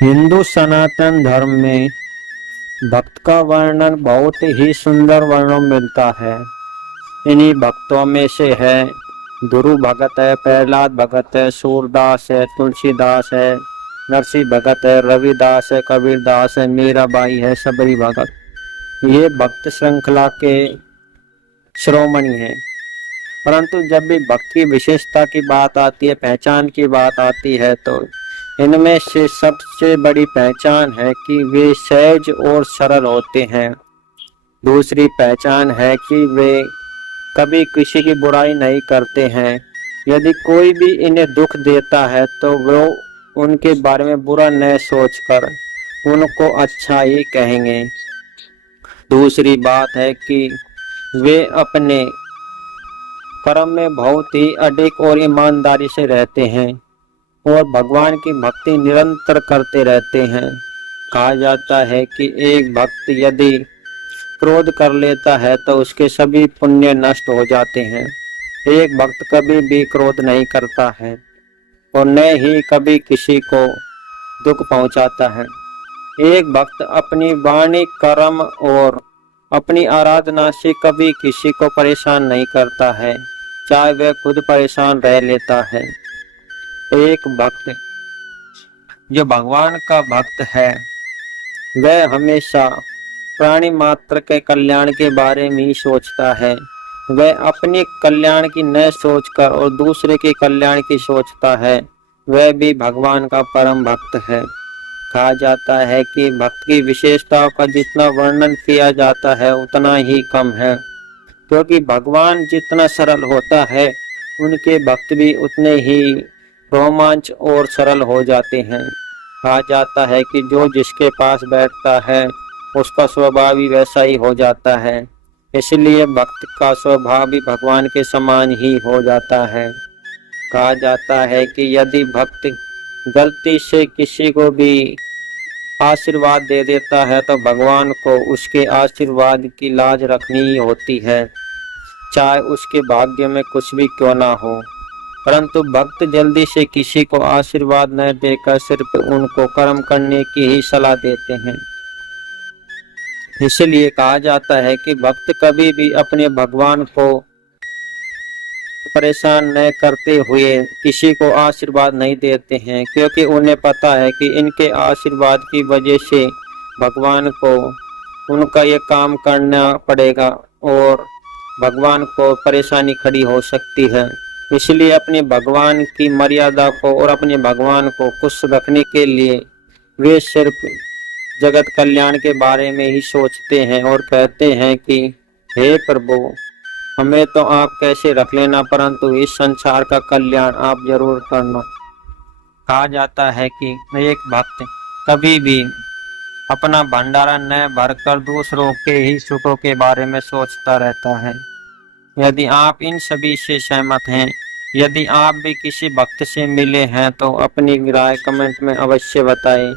हिंदू सनातन धर्म में भक्त का वर्णन बहुत ही सुंदर वर्णन मिलता है। इन्हीं भक्तों में से है ध्रुव भगत है, प्रहलाद भगत है, सूरदास है, तुलसीदास है, नरसिंह भगत है, रविदास है, कबीरदास है, मीराबाई है, सबरी भगत। ये भक्त श्रृंखला के शिरोमणि हैं। परंतु जब भी भक्त की विशेषता की बात आती है, पहचान की बात आती है, तो इनमें से सबसे बड़ी पहचान है कि वे सहज और सरल होते हैं। दूसरी पहचान है कि वे कभी किसी की बुराई नहीं करते हैं। यदि कोई भी इन्हें दुख देता है तो वो उनके बारे में बुरा न सोचकर उनको अच्छा ही कहेंगे। दूसरी बात है कि वे अपने कर्म में बहुत ही अडिग और ईमानदारी से रहते हैं और भगवान की भक्ति निरंतर करते रहते हैं। कहा जाता है कि एक भक्त यदि क्रोध कर लेता है तो उसके सभी पुण्य नष्ट हो जाते हैं। एक भक्त कभी भी क्रोध नहीं करता है और न ही कभी किसी को दुख पहुंचाता है। एक भक्त अपनी वाणी, कर्म और अपनी आराधना से कभी किसी को परेशान नहीं करता है, चाहे वह खुद परेशान रह लेता है। एक भक्त जो भगवान का भक्त है वह हमेशा प्राणी मात्र के कल्याण के बारे में ही सोचता है। वह अपने कल्याण की न सोचकर और दूसरे के कल्याण की सोचता है। वह भी भगवान का परम भक्त है। कहा जाता है कि भक्त की विशेषताओं का जितना वर्णन किया जाता है उतना ही कम है, क्योंकि भगवान जितना सरल होता है उनके भक्त भी उतने ही रोमांच और सरल हो जाते हैं। कहा जाता है कि जो जिसके पास बैठता है उसका स्वभाव भी वैसा ही हो जाता है। इसलिए भक्त का स्वभाव भी भगवान के समान ही हो जाता है। कहा जाता है कि यदि भक्त गलती से किसी को भी आशीर्वाद दे देता है तो भगवान को उसके आशीर्वाद की लाज रखनी ही होती है, चाहे उसके भाग्य में कुछ भी क्यों ना हो। परंतु भक्त जल्दी से किसी को आशीर्वाद न देकर सिर्फ उनको कर्म करने की ही सलाह देते हैं। इसलिए कहा जाता है कि भक्त कभी भी अपने भगवान को परेशान न करते हुए किसी को आशीर्वाद नहीं देते हैं, क्योंकि उन्हें पता है कि इनके आशीर्वाद की वजह से भगवान को उनका ये काम करना पड़ेगा और भगवान को परेशानी खड़ी हो सकती है। इसलिए अपने भगवान की मर्यादा को और अपने भगवान को खुश रखने के लिए वे सिर्फ जगत कल्याण के बारे में ही सोचते हैं और कहते हैं कि हे प्रभु, हमें तो आप कैसे रख लेना, परंतु इस संसार का कल्याण आप जरूर करना। कहा जाता है कि एक भक्त कभी भी अपना भंडारा न भरकर दूसरों के ही सुखों के बारे में सोचता रहता है। यदि आप इन सभी से सहमत हैं, यदि आप भी किसी भक्त से मिले हैं तो अपनी राय कमेंट में अवश्य बताएं।